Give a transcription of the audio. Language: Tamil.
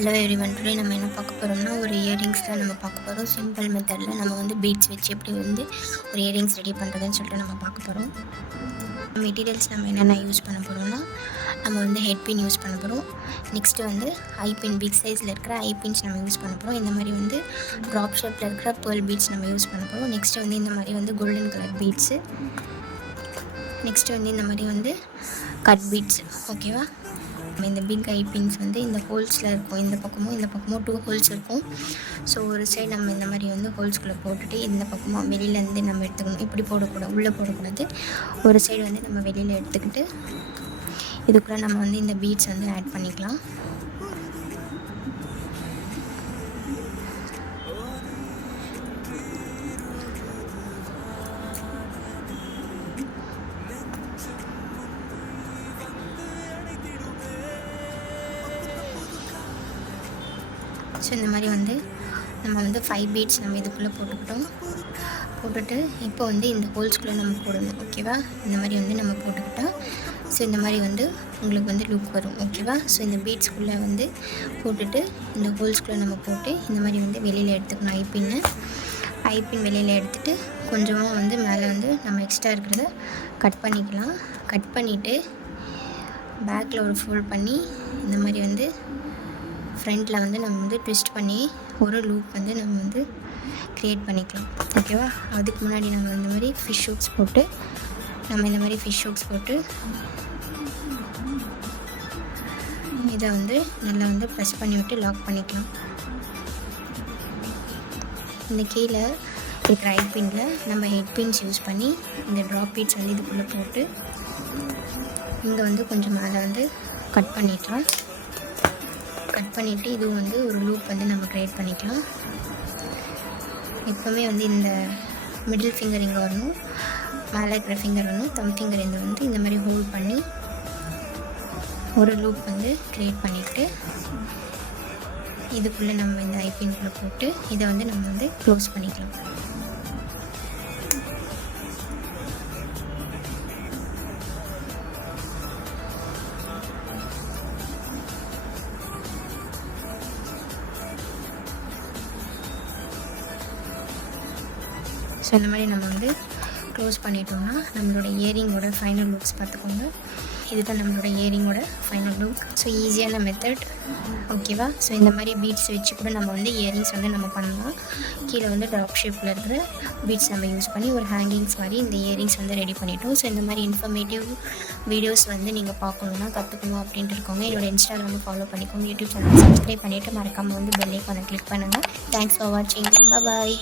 ஹலோ எவ்ரிவன், டுடே நம்ம என்ன பார்க்க போகிறோம்னா ஒரு இயரிங்ஸ் தான் நம்ம பார்க்க போகிறோம். சிம்பிள் மெத்தடில் நம்ம வந்து பீட்ஸ் வச்சு எப்படி வந்து ஒரு இயரிங்ஸ் ரெடி பண்ணுறதுன்னு சொல்லிட்டு நம்ம பார்க்க போகிறோம். மெட்டீரியல்ஸ் நம்ம என்னென்ன யூஸ் பண்ண போகிறோம்னா, நம்ம வந்து ஹெட் பின் யூஸ் பண்ண போகிறோம். நெக்ஸ்ட்டு வந்து ஐ பின், பிக் சைஸில் இருக்கிற ஐ பின்ஸ் நம்ம யூஸ் பண்ண போகிறோம். இந்த மாதிரி வந்து ட்ராப் ஷேப்பில் இருக்கிற பேர்ல் பீட்ஸ் நம்ம யூஸ் பண்ண போகிறோம். நெக்ஸ்ட்டு வந்து இந்த மாதிரி வந்து கோல்டன் கலர் பீட்ஸு. நெக்ஸ்ட்டு வந்து இந்த மாதிரி வந்து கட் பீட்ஸ். ஓகேவா? இந்த பிக் ஐ பின்ஸ் வந்து இந்த ஹோல்ஸில் இருக்கும். இந்த பக்கமும் 2 ஹோல்ஸ் இருக்கும். ஸோ ஒரு சைடு நம்ம இந்த மாதிரி வந்து ஹோல்ஸ்குள்ளே போட்டுட்டு இந்த பக்கமாக வெளியிலேருந்து நம்ம எடுத்துக்கணும். இப்படி போடக்கூடாது, உள்ளே போடக்கூடாது. ஒரு சைடு வந்து நம்ம வெளியில் எடுத்துக்கிட்டு இதுக்குள்ளே நம்ம வந்து இந்த பீட்ஸ் வந்து ஆட் பண்ணிக்கலாம். ஸோ இந்த மாதிரி வந்து நம்ம வந்து 5 பீட்ஸ் நம்ம இதுக்குள்ளே போட்டுட்டு இப்போ வந்து இந்த ஹோல்ஸ்குள்ளே நம்ம போடணும். ஓகேவா? இந்த மாதிரி வந்து நம்ம போட்டுக்கிட்டால் ஸோ இந்த மாதிரி வந்து உங்களுக்கு வந்து லுக் வரும். ஓகேவா? ஸோ இந்த பீட்ஸ்குள்ளே வந்து போட்டுட்டு இந்த ஹோல்ஸ்குள்ளே நம்ம போட்டு இந்த மாதிரி வந்து வெளியில் எடுத்துக்கணும். ஐ பின் வெளியில் எடுத்துகிட்டு கொஞ்சமாக வந்து மேலே வந்து நம்ம எக்ஸ்ட்ரா இருக்கிறத கட் பண்ணிக்கலாம். கட் பண்ணிவிட்டு பேக்கில் ஒரு ஃபோல்ட் பண்ணி இந்த மாதிரி வந்து ஃப்ரண்ட்டில் வந்து நம்ம வந்து ட்விஸ்ட் பண்ணி ஒரு லூப் வந்து நம்ம வந்து க்ரியேட் பண்ணிக்கலாம். ஓகேவா? அதுக்கு முன்னாடி நம்ம இந்த மாதிரி ஃபிஷ் ஹூக்ஸ் போட்டு இதை வந்து நல்லா வந்து ப்ரெஸ் பண்ணி விட்டு லாக் பண்ணிக்கலாம். இந்த கீழே இருக்கிற ஐ பின்னில் நம்ம ஹெட் பின்ஸ் யூஸ் பண்ணி இந்த ட்ராப் பீட்ஸ் வந்து இதுக்குள்ளே போட்டு இங்கே வந்து கொஞ்சம் மேலே வந்து கட் பண்ணிவிட்டு இதுவும் வந்து ஒரு லூப் வந்து நம்ம க்ரியேட் பண்ணிக்கலாம். எப்போவுமே வந்து இந்த மிடில் ஃபிங்கர் இங்கே வரணும், மேலே இருக்கிற ஃபிங்கர் வரணும், தம் ஃபிங்கர் இந்த வந்து இந்த மாதிரி ஹோல்ட் பண்ணி ஒரு லூப் வந்து க்ரியேட் பண்ணிவிட்டு இதுக்குள்ளே நம்ம இந்த ஐபின்குள்ளே போட்டு இதை வந்து நம்ம வந்து க்ளோஸ் பண்ணிக்கலாம். ஸோ இந்த மாதிரி நம்ம வந்து க்ளோஸ் பண்ணிட்டோம்னா நம்மளோட இயரிங்கோட ஃபைனல் லுக்ஸ் பார்த்துக்கோங்க. இதுதான் நம்மளோட இயரிங்கோட ஃபைனல் லுக். ஸோ ஈஸியான மெத்தட். ஓகேவா? ஸோ இந்த மாதிரி பீட்ஸ் வச்சு கூட நம்ம வந்து இயரிங்ஸ் வந்து நம்ம பண்ணலாம். கீழே வந்து ட்ராப் ஷேப்பில் இருக்கிற பீட்ஸ் நம்ம யூஸ் பண்ணி ஒரு ஹேங்கிங்ஸ் மாதிரி இந்த இயரிங்ஸ் வந்து ரெடி பண்ணிட்டோம். ஸோ இந்த மாதிரி இன்ஃபர்மேட்டிவ் வீடியோஸ் வந்து நீங்கள் பார்க்கணுன்னா கற்றுக்கணும் அப்படின்ட்டு இருக்கோங்க. என்னோட இன்ஸ்டாகிராமை ஃபாலோ பண்ணிக்கோங்க. யூடியூப் சேனல் சப்ஸ்கிரைப் பண்ணிவிட்டு மறக்காமல் வந்து பெல் ஐக்கானை கிளிக் பண்ணுங்கள். தேங்க்ஸ் ஃபார் வாட்சிங். பாய்.